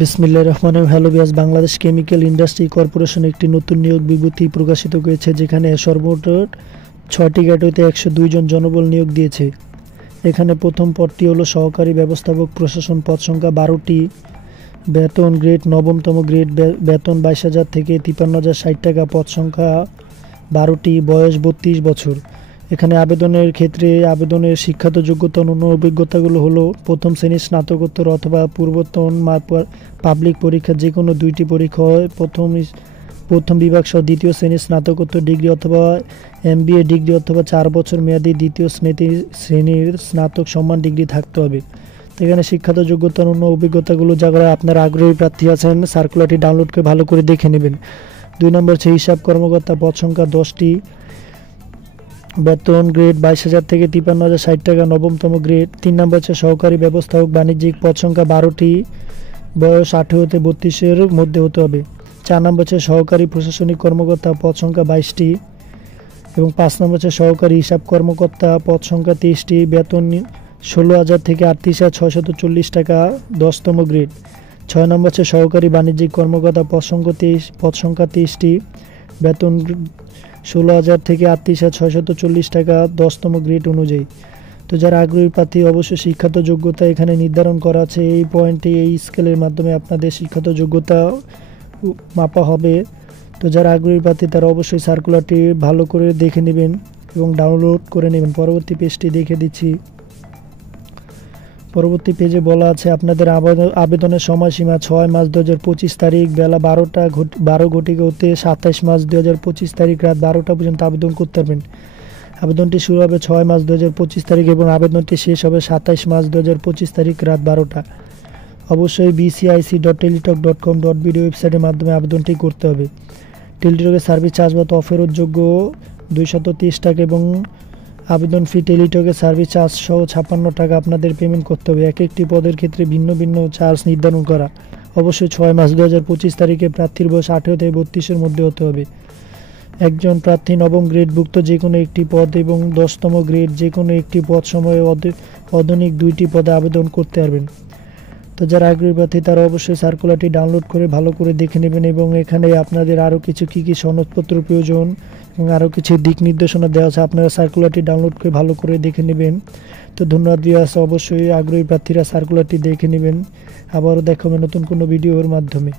বিসমিল্লাহির রহমানির রহিম। Hello viewers, Bangladesh chemical industry corporation একটি নতুন নিয়োগ বিজ্ঞপ্তি প্রকাশিত করেছে, যেখানে সর্বমোট ৬টি ক্যাটাগরিতে ১০২ জন জনবল নিয়োগ দিয়েছে। এখানে প্রথম পদটি হলো সহকারী ব্যবস্থাপক প্রশাসন, পদ সংখ্যা ১২টি, বেতন গ্রেড নবমতম গ্রেড, বেতন ২২,০০০ থেকে ৫৩,০৬০ টাকা, পদ সংখ্যা ১২টি, বয়স ৩২ বছর। এখানে আবেদনের ক্ষেত্রে আবেদনের শিক্ষাগত যোগ্যতা ও অভিজ্ঞতাগুলো হলো প্রথম শ্রেণীর স্নাতকোত্তর অথবা পূর্বতন পাবলিক পরীক্ষা যে কোনো ২টি পরীক্ষা হয়, প্রথম বিভাগ সহ দ্বিতীয় শ্রেণীর স্নাতকোত্তর ডিগ্রি অথবা MBA ডিগ্রি অথবা ৪ বছর মেয়াদী দ্বিতীয় শ্রেণীর স্নাতক সম্মান ডিগ্রি থাকতে হবে। তো এখানে শিক্ষাগত যোগ্যতা ও অভিজ্ঞতাগুলো যারা আপনার আগ্রহী প্রার্থী আছেন, সার্কুলারটি ডাউনলোড করে ভালো করে দেখে নেবেন। ২ নম্বর হচ্ছে হিসাব কর্মকর্তা, পদ সংখ্যা ১০টি, বেতন গ্রেড ২২,০০০ থেকে ৫৩,০৬০ টাকা, নবমতম গ্রেড। ৩ নম্বর হচ্ছে সহকারী ব্যবস্থাপক বাণিজ্যিক, পদ সংখ্যা 12টি, বয়স 18 থেকে 32-এর মধ্যে হতে হবে। ৪ নম্বর হচ্ছে সহকারী প্রশাসনিক কর্মকর্তা, পদ সংখ্যা 22টি এবং ৫ নম্বর হচ্ছে সহকারী হিসাব কর্মকর্তা, পদ সংখ্যা 23টি, বেতন ১৬,০০০ থেকে ৩৮,৬৪০ টাকা, ১০তম গ্রেড। ৬ নম্বর হচ্ছে সহকারী বাণিজ্যিক কর্মকর্তা, পদ সংখ্যা 23টি, বেতন ১৬,০০০ থেকে ৩৮,৬৪০ টাকা, 10তম গ্রেড অনুযায়ী। তো যারা আগ্রহী প্রার্থী, অবশ্যই শিক্ষাগত যোগ্যতা এখানে নির্ধারণ করা আছে। এই পয়েন্টে এই স্কেলের মাধ্যমে আপনাদের শিক্ষাগত যোগ্যতা মাপা হবে। তো যারা আগ্রহী প্রার্থী তারা অবশ্যই সার্কুলারটি ভালো করে দেখে নেবেন এবং ডাউনলোড করে নেবেন। পরবর্তী পেজটি দেখে দিচ্ছি। পরবর্তী পেজে বলা আছে আপনাদের আবেদনের সময়সীমা ৬ মার্চ ২০২৫ তারিখ বেলা ১২ ঘটিকা হতে ২৭ মার্চ ২০২৫ তারিখ রাত ১২টা পর্যন্ত আবেদন করতে পারবেন। আবেদনটি শুরু হবে ৬ মার্চ ২০২৫ তারিখ এবং আবেদনটি শেষ হবে ২৭ মার্চ ২০২৫ তারিখ রাত ১২টা। অবশ্যই bcic.teletalk.com.bd ওয়েবসাইটের মাধ্যমে আবেদনটি করতে হবে। টেলিটকের সার্ভিস চার্জ বা অফেরতযোগ্য ২৩০ টাকা এবং আবেদন ফি টেলিটকের সার্ভিস চার্জ সহ ৫৬ টাকা আপনাদের পেমেন্ট করতে হবে। এক একটি পদের ক্ষেত্রে ভিন্ন ভিন্ন চার্জ নির্ধারণ করা। অবশ্যই ৬ মার্চ ২০২৫ তারিখে প্রার্থীর বয়স ১৮ থেকে ৩২-এর মধ্যে হতে হবে। একজন প্রার্থী নবম গ্রেডভুক্ত যে কোনো একটি পদ এবং ১০তম গ্রেড যে কোনো একটি পদ সময়ে অধিক ২টি পদে আবেদন করতে পারবেন। তো যারা আগ্রহী প্রার্থী তারা অবশ্যই সার্কুলারটি ডাউনলোড করে ভালো করে দেখে নেবেন এবং এখানে আপনাদের আরও কিছু কী কী সনদপত্র প্রয়োজন এবং আরও কিছু দিক নির্দেশনা দেওয়া আছে, আপনারা সার্কুলারটি ডাউনলোড করে ভালো করে দেখে নেবেন। তো ধন্যবাদ ভিউয়ার্স, অবশ্যই আগ্রহী প্রার্থীরা সার্কুলারটি দেখে নেবেন। আবারও দেখা হবে নতুন কোনো ভিডিওর মাধ্যমে।